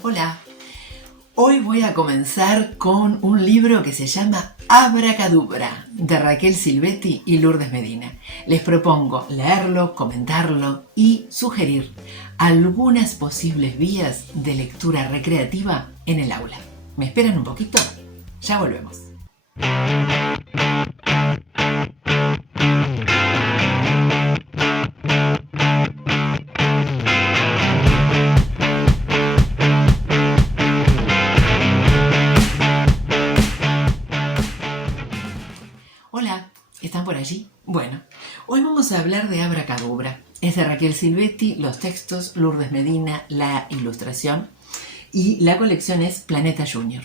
Hola, hoy voy a comenzar con un libro que se llama Abracadubra, de Raquel Silvetti y Lourdes Medina. Les propongo leerlo, comentarlo y sugerir algunas posibles vías de lectura recreativa en el aula. ¿Me esperan un poquito? Ya volvemos. Hola, ¿están por allí? Bueno, hoy vamos a hablar de Abracadubra. Es de Raquel Silvetti, los textos, Lourdes Medina, la ilustración y la colección es Planeta Junior.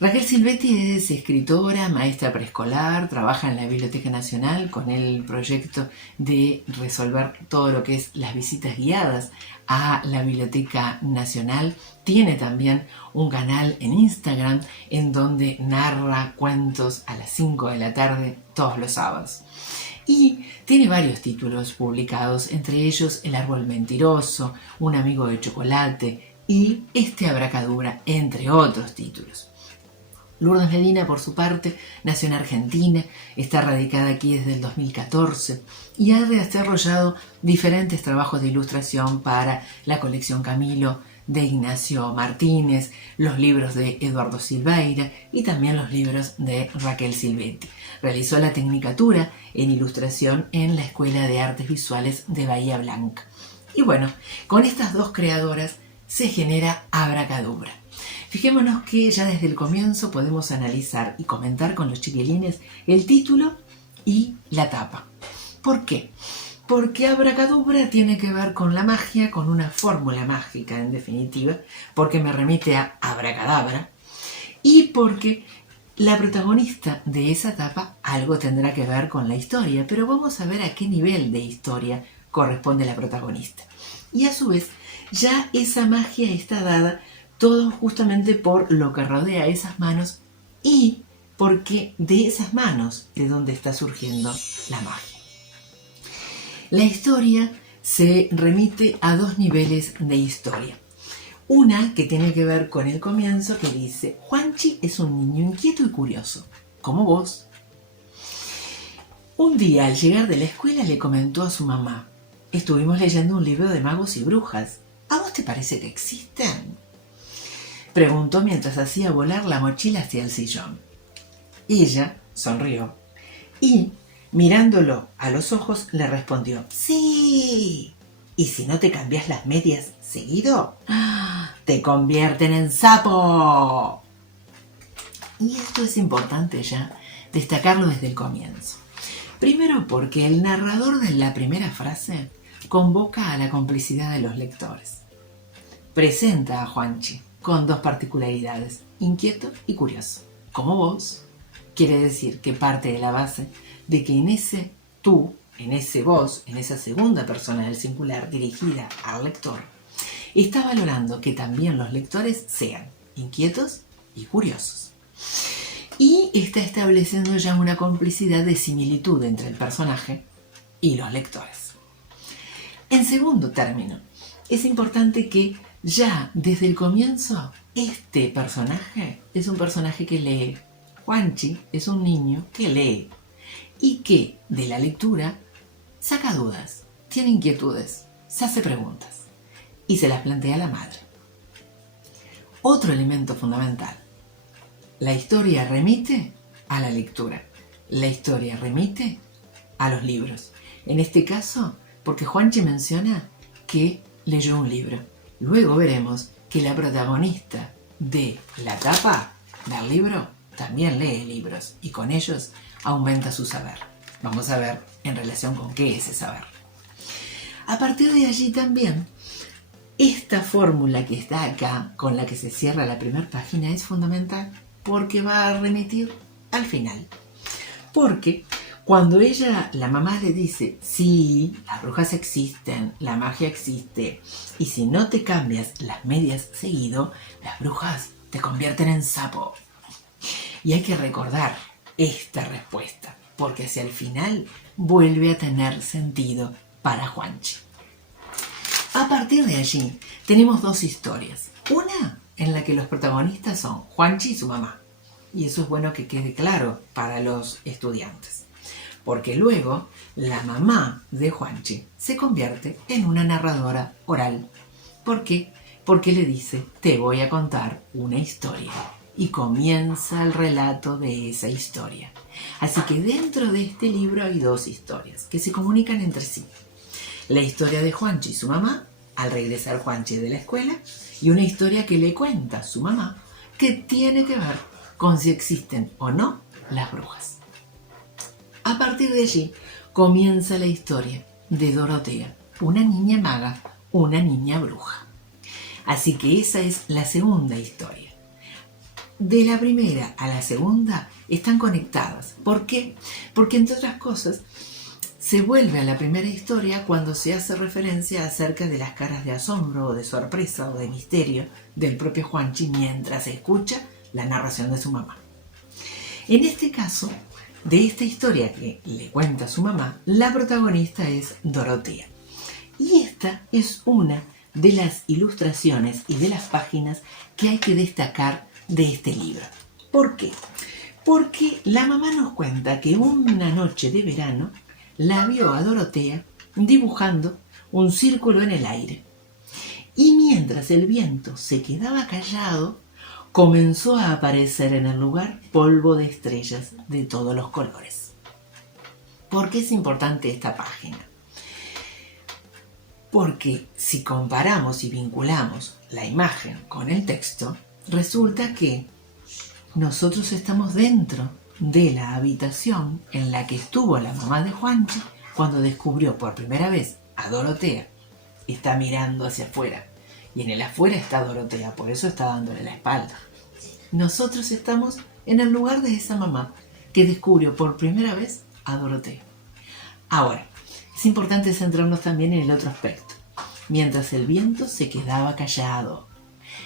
Raquel Silvetti es escritora, maestra preescolar, trabaja en la Biblioteca Nacional con el proyecto de resolver todo lo que es las visitas guiadas a la Biblioteca Nacional. Tiene también un canal en Instagram en donde narra cuentos a las 5 de la tarde todos los sábados. Y tiene varios títulos publicados, entre ellos El árbol mentiroso, Un amigo de chocolate y Este Abracadubra, entre otros títulos. Lourdes Medina, por su parte, nació en Argentina, está radicada aquí desde el 2014 y ha desarrollado diferentes trabajos de ilustración para la colección Camilo de Ignacio Martínez, los libros de Eduardo Silveira y también los libros de Raquel Silvetti. Realizó la tecnicatura en ilustración en la Escuela de Artes Visuales de Bahía Blanca. Y bueno, con estas dos creadoras se genera Abracadubra. Fijémonos que ya desde el comienzo podemos analizar y comentar con los chiquilines el título y la tapa. ¿Por qué? Porque Abracadubra tiene que ver con la magia, con una fórmula mágica en definitiva, porque me remite a abracadabra y porque la protagonista de esa tapa algo tendrá que ver con la historia, pero vamos a ver a qué nivel de historia corresponde la protagonista. Y a su vez, ya esa magia está dada todo justamente por lo que rodea esas manos y porque de esas manos es donde está surgiendo la magia. La historia se remite a dos niveles de historia. Una que tiene que ver con el comienzo que dice: Juanchi es un niño inquieto y curioso, como vos. Un día al llegar de la escuela le comentó a su mamá: estuvimos leyendo un libro de magos y brujas. ¿A vos te parece que existen?, preguntó mientras hacía volar la mochila hacia el sillón. Ella sonrió y, mirándolo a los ojos, le respondió: ¡sí! ¿Y si no te cambias las medias seguido? ¡Te convierten en sapo! Y esto es importante ya destacarlo desde el comienzo. Primero porque el narrador de la primera frase convoca a la complicidad de los lectores. Presenta a Juanchi con dos particularidades: inquieto y curioso, como vos. Quiere decir que parte de la base de que en ese tú, en ese vos, en esa segunda persona del singular dirigida al lector, está valorando que también los lectores sean inquietos y curiosos. Y está estableciendo ya una complicidad de similitud entre el personaje y los lectores. En segundo término, es importante que ya desde el comienzo este personaje es un personaje que lee. Juanchi es un niño que lee y que de la lectura saca dudas, tiene inquietudes, se hace preguntas y se las plantea a la madre. Otro elemento fundamental: la historia remite a la lectura, la historia remite a los libros. En este caso, porque Juanchi menciona que leyó un libro. Luego veremos que la protagonista de la tapa del libro también lee libros y con ellos aumenta su saber. Vamos a ver en relación con qué es ese saber. A partir de allí también, esta fórmula que está acá, con la que se cierra la primera página, es fundamental porque va a remitir al final. Porque cuando ella, la mamá, le dice: sí, las brujas existen, la magia existe, y si no te cambias las medias seguido, las brujas te convierten en sapo. Y hay que recordar esta respuesta, porque hacia el final vuelve a tener sentido para Juanchi. A partir de allí tenemos dos historias. Una en la que los protagonistas son Juanchi y su mamá. Y eso es bueno que quede claro para los estudiantes. Porque luego la mamá de Juanchi se convierte en una narradora oral. ¿Por qué? Porque le dice, te voy a contar una historia. Y comienza el relato de esa historia. Así que dentro de este libro hay dos historias que se comunican entre sí. La historia de Juanchi y su mamá, al regresar Juanchi de la escuela, y una historia que le cuenta su mamá, que tiene que ver con si existen o no las brujas. A partir de allí comienza la historia de Dorotea, una niña maga, una niña bruja. Así que esa es la segunda historia. De la primera a la segunda están conectadas. ¿Por qué? Porque entre otras cosas se vuelve a la primera historia cuando se hace referencia acerca de las caras de asombro o de sorpresa o de misterio del propio Juanchi mientras escucha la narración de su mamá. En este caso, de esta historia que le cuenta su mamá, la protagonista es Dorotea. Y esta es una de las ilustraciones y de las páginas que hay que destacar de este libro. ¿Por qué? Porque la mamá nos cuenta que una noche de verano la vio a Dorotea dibujando un círculo en el aire. Y mientras el viento se quedaba callado, comenzó a aparecer en el lugar polvo de estrellas de todos los colores. ¿Por qué es importante esta página? Porque si comparamos y vinculamos la imagen con el texto, resulta que nosotros estamos dentro de la habitación en la que estuvo la mamá de Juanchi cuando descubrió por primera vez a Dorotea. Está mirando hacia afuera y en el afuera está Dorotea, por eso está dándole la espalda. Nosotros estamos en el lugar de esa mamá que descubrió por primera vez a Dorotea. Ahora, es importante centrarnos también en el otro aspecto. Mientras el viento se quedaba callado.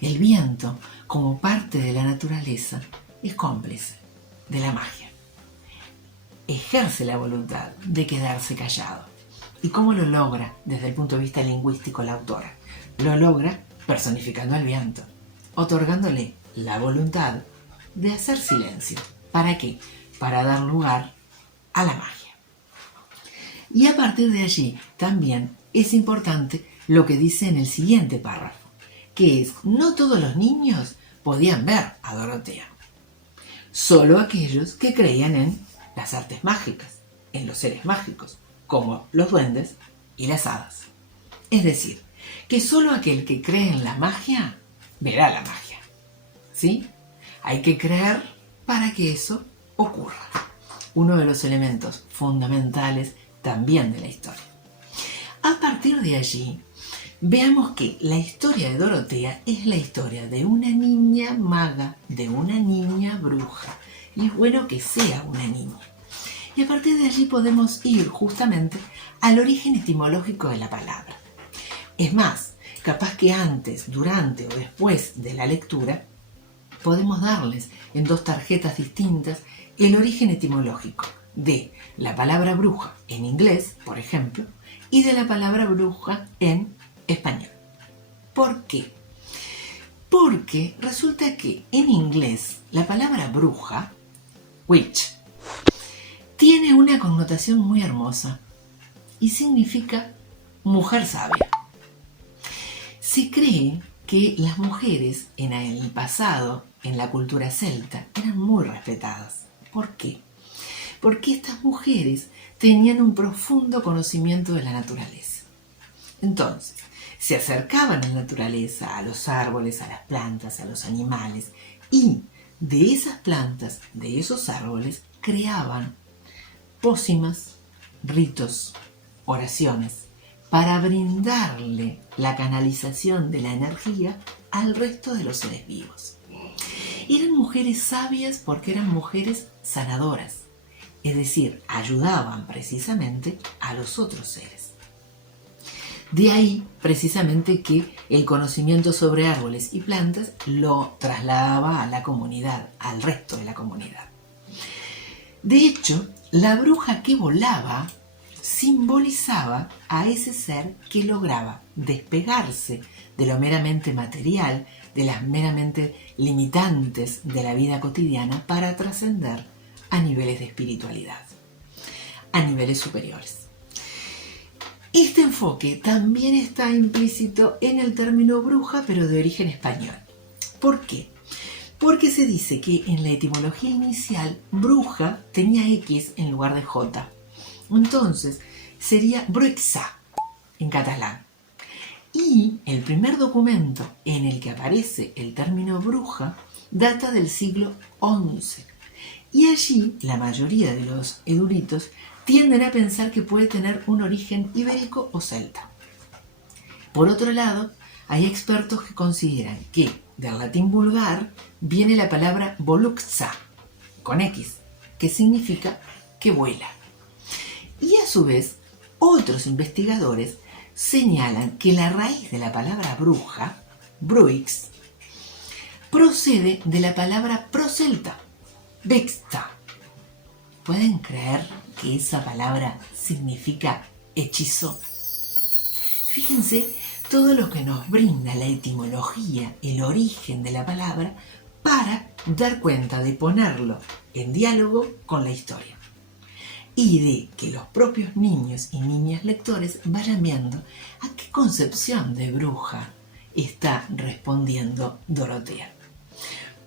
El viento, como parte de la naturaleza, es cómplice de la magia. Ejerce la voluntad de quedarse callado. ¿Y cómo lo logra desde el punto de vista lingüístico la autora? Lo logra personificando al viento, otorgándole la voluntad de hacer silencio. ¿Para qué? Para dar lugar a la magia. Y a partir de allí también es importante lo que dice en el siguiente párrafo, que es, no todos los niños podían ver a Dorotea, solo aquellos que creían en las artes mágicas, en los seres mágicos, como los duendes y las hadas. Es decir, que solo aquel que cree en la magia verá la magia. ¿Sí? Hay que creer para que eso ocurra. Uno de los elementos fundamentales también de la historia. A partir de allí, veamos que la historia de Dorotea es la historia de una niña maga, de una niña bruja. Y es bueno que sea una niña. Y a partir de allí podemos ir justamente al origen etimológico de la palabra. Es más, capaz que antes, durante o después de la lectura, podemos darles en dos tarjetas distintas el origen etimológico de la palabra bruja en inglés, por ejemplo, y de la palabra bruja en español. ¿Por qué? Porque resulta que en inglés la palabra bruja, witch, tiene una connotación muy hermosa y significa mujer sabia. Se cree que las mujeres en el pasado, en la cultura celta, eran muy respetadas. ¿Por qué? Porque estas mujeres tenían un profundo conocimiento de la naturaleza. Entonces, se acercaban a la naturaleza, a los árboles, a las plantas, a los animales, y de esas plantas, de esos árboles, creaban pócimas, ritos, oraciones, para brindarle la canalización de la energía al resto de los seres vivos. Eran mujeres sabias porque eran mujeres sanadoras, es decir, ayudaban precisamente a los otros seres. De ahí precisamente que el conocimiento sobre árboles y plantas lo trasladaba a la comunidad, al resto de la comunidad. De hecho, la bruja que volaba simbolizaba a ese ser que lograba despegarse de lo meramente material, de las meramente limitantes de la vida cotidiana para trascender a niveles de espiritualidad, a niveles superiores. Este enfoque también está implícito en el término bruja, pero de origen español. ¿Por qué? Porque se dice que en la etimología inicial, bruja tenía X en lugar de J. Entonces, sería bruixa en catalán. Y el primer documento en el que aparece el término bruja data del siglo XI. Y allí, la mayoría de los eruditos tienden a pensar que puede tener un origen ibérico o celta. Por otro lado, hay expertos que consideran que del latín vulgar viene la palabra voluxa, con X, que significa que vuela. Y a su vez, otros investigadores señalan que la raíz de la palabra bruja, bruix, procede de la palabra procelta, vexta. ¿Pueden creer que esa palabra significa hechizo? Fíjense todo lo que nos brinda la etimología, el origen de la palabra, para dar cuenta de ponerlo en diálogo con la historia. Y de que los propios niños y niñas lectores vayan viendo a qué concepción de bruja está respondiendo Dorotea.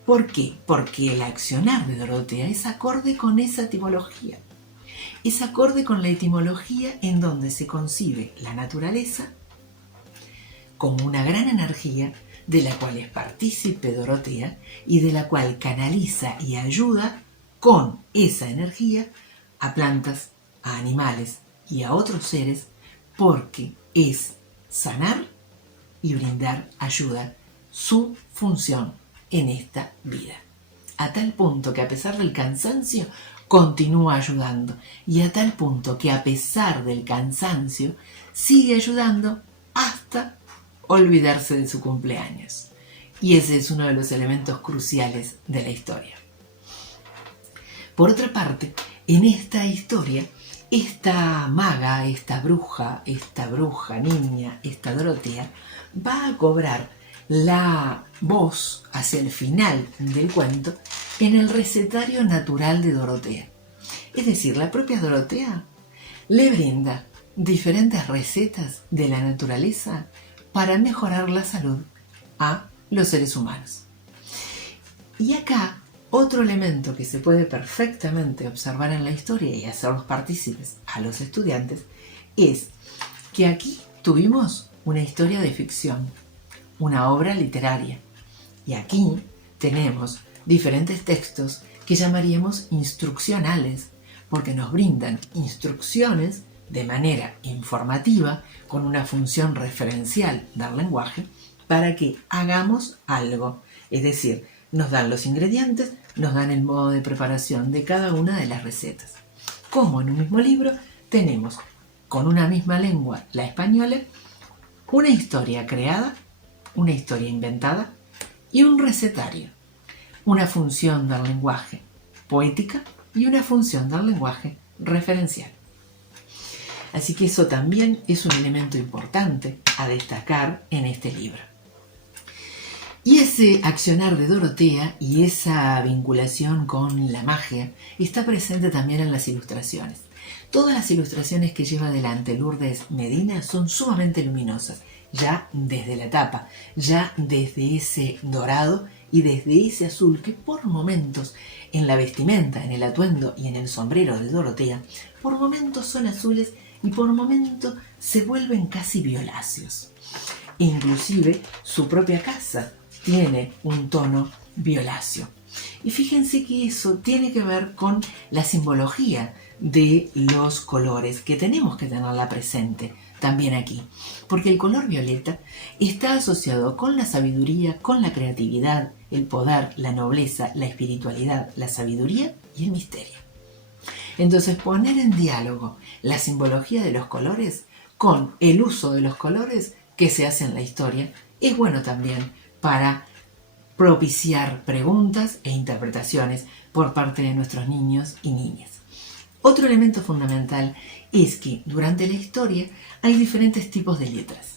¿Por qué? Porque el accionar de Dorotea es acorde con esa etimología. Es acorde con la etimología en donde se concibe la naturaleza como una gran energía de la cual es partícipe Dorotea y de la cual canaliza y ayuda con esa energía a plantas, a animales y a otros seres, porque es sanar y brindar ayuda, su función en esta vida. A tal punto que a pesar del cansancio continúa ayudando, y a tal punto que a pesar del cansancio sigue ayudando hasta olvidarse de su cumpleaños. Y ese es uno de los elementos cruciales de la historia. Por otra parte, en esta historia, esta maga, esta bruja niña, esta Dorotea, va a cobrar la voz hacia el final del cuento en el recetario natural de Dorotea. Es decir, la propia Dorotea le brinda diferentes recetas de la naturaleza para mejorar la salud a los seres humanos. Y acá, otro elemento que se puede perfectamente observar en la historia y hacerlos partícipes a los estudiantes es que aquí tuvimos una historia de ficción, una obra literaria, y aquí tenemos diferentes textos que llamaríamos instruccionales, porque nos brindan instrucciones de manera informativa con una función referencial del lenguaje para que hagamos algo, es decir, nos dan los ingredientes, nos dan el modo de preparación de cada una de las recetas. Como en un mismo libro tenemos, con una misma lengua, la española, una historia creada, una historia inventada y un recetario, una función del lenguaje poética y una función del lenguaje referencial. Así que eso también es un elemento importante a destacar en este libro. Y ese accionar de Dorotea y esa vinculación con la magia está presente también en las ilustraciones. Todas las ilustraciones que lleva adelante Lourdes Medina son sumamente luminosas, ya desde la tapa, ya desde ese dorado y desde ese azul que por momentos en la vestimenta, en el atuendo y en el sombrero de Dorotea, por momentos son azules y por momentos se vuelven casi violáceos. Inclusive su propia casa tiene un tono violáceo. Y fíjense que eso tiene que ver con la simbología de los colores, que tenemos que tenerla presente también aquí, porque el color violeta está asociado con la sabiduría, con la creatividad, el poder, la nobleza, la espiritualidad, la sabiduría y el misterio. Entonces, poner en diálogo la simbología de los colores con el uso de los colores que se hace en la historia es bueno también para propiciar preguntas e interpretaciones por parte de nuestros niños y niñas. Otro elemento fundamental es que durante la historia hay diferentes tipos de letras.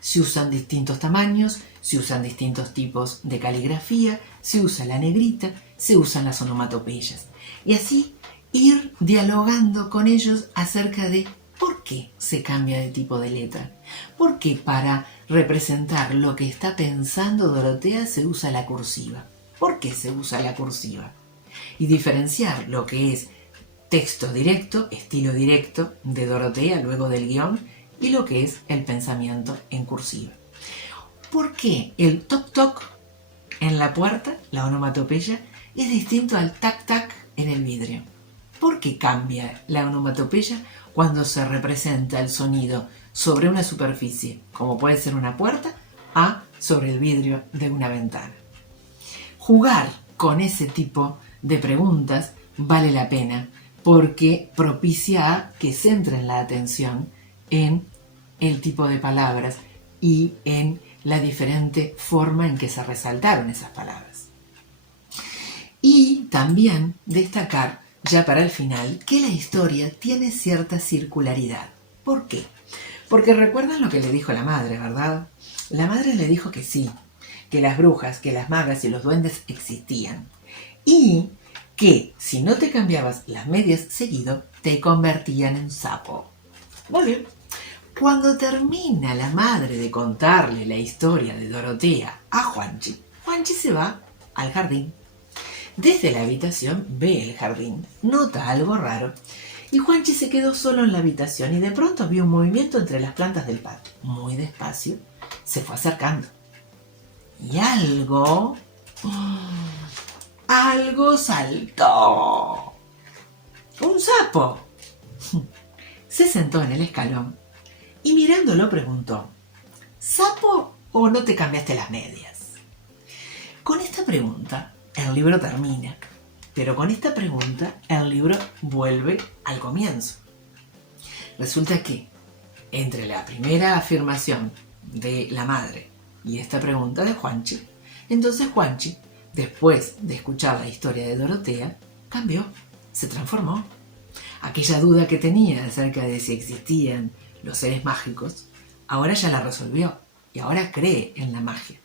Se usan distintos tamaños, se usan distintos tipos de caligrafía, se usa la negrita, se usan las onomatopeyas. Y así ir dialogando con ellos acerca de por qué se cambia de tipo de letra. ¿Por qué para representar lo que está pensando Dorotea se usa la cursiva? ¿Por qué se usa la cursiva? Y diferenciar lo que es texto directo, estilo directo de Dorotea luego del guión, y lo que es el pensamiento en cursiva. ¿Por qué el toc toc en la puerta, la onomatopeya, es distinto al tac tac en el vidrio? ¿Por qué cambia la onomatopeya cuando se representa el sonido sobre una superficie, como puede ser una puerta, a sobre el vidrio de una ventana? Jugar con ese tipo de preguntas vale la pena porque propicia a que centren la atención en el tipo de palabras y en la diferente forma en que se resaltaron esas palabras. Y también destacar, ya para el final, que la historia tiene cierta circularidad. ¿Por qué? Porque recuerdan lo que le dijo la madre, ¿verdad? La madre le dijo que sí, que las brujas, que las magas y los duendes existían. Y que si no te cambiabas las medias seguido, te convertían en sapo. Muy bien. Cuando termina la madre de contarle la historia de Dorotea a Juanchi, Juanchi se va al jardín. Desde la habitación ve el jardín, nota algo raro, y Juanchi se quedó solo en la habitación y de pronto vio un movimiento entre las plantas del patio. Muy despacio se fue acercando. Y algo saltó. ¡Un sapo! Se sentó en el escalón y mirándolo preguntó: ¿sapo o no te cambiaste las medias? Con esta pregunta el libro termina, pero con esta pregunta el libro vuelve al comienzo. Resulta que entre la primera afirmación de la madre y esta pregunta de Juanchi, entonces Juanchi, después de escuchar la historia de Dorotea, cambió, se transformó. Aquella duda que tenía acerca de si existían los seres mágicos, ahora ya la resolvió y ahora cree en la magia.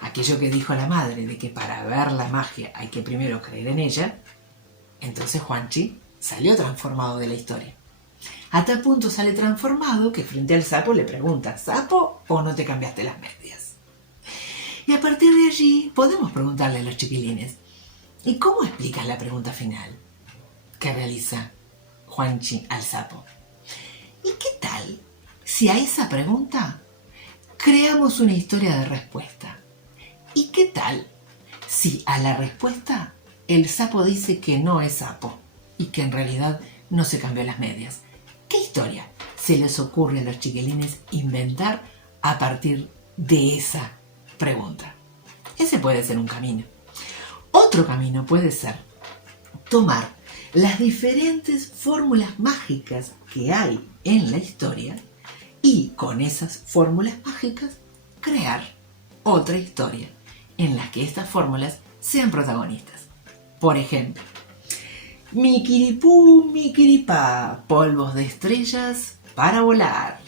Aquello que dijo la madre de que para ver la magia hay que primero creer en ella, entonces Juanchi salió transformado de la historia. A tal punto sale transformado que frente al sapo le pregunta: ¿sapo o no te cambiaste las medias? Y a partir de allí podemos preguntarle a los chiquilines: ¿y cómo explicas la pregunta final que realiza Juanchi al sapo? ¿Y qué tal si a esa pregunta creamos una historia de respuesta? ¿Y qué tal si a la respuesta el sapo dice que no es sapo y que en realidad no se cambió las medias? ¿Qué historia se les ocurre a los chiquilines inventar a partir de esa pregunta? Ese puede ser un camino. Otro camino puede ser tomar las diferentes fórmulas mágicas que hay en la historia y con esas fórmulas mágicas crear otra historia en la que estas fórmulas sean protagonistas. Por ejemplo, Mikiripú, Mikiripá, polvos de estrellas para volar.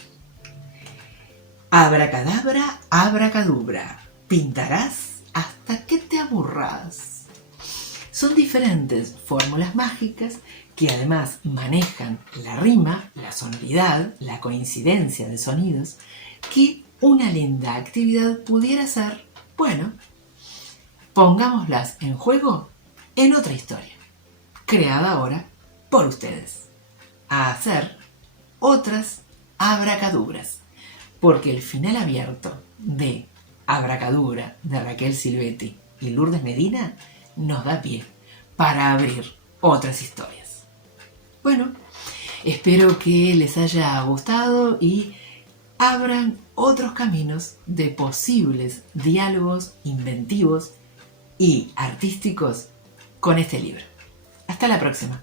Abracadabra, abracadubra, pintarás hasta que te aburras. Son diferentes fórmulas mágicas que además manejan la rima, la sonoridad, la coincidencia de sonidos, que una linda actividad pudiera ser, bueno, pongámoslas en juego en otra historia, creada ahora por ustedes, a hacer otras abracadubras, porque el final abierto de Abracadubra de Raquel Silvetti y Lourdes Medina nos da pie para abrir otras historias. Bueno, espero que les haya gustado y abran otros caminos de posibles diálogos inventivos y artísticos con este libro. Hasta la próxima.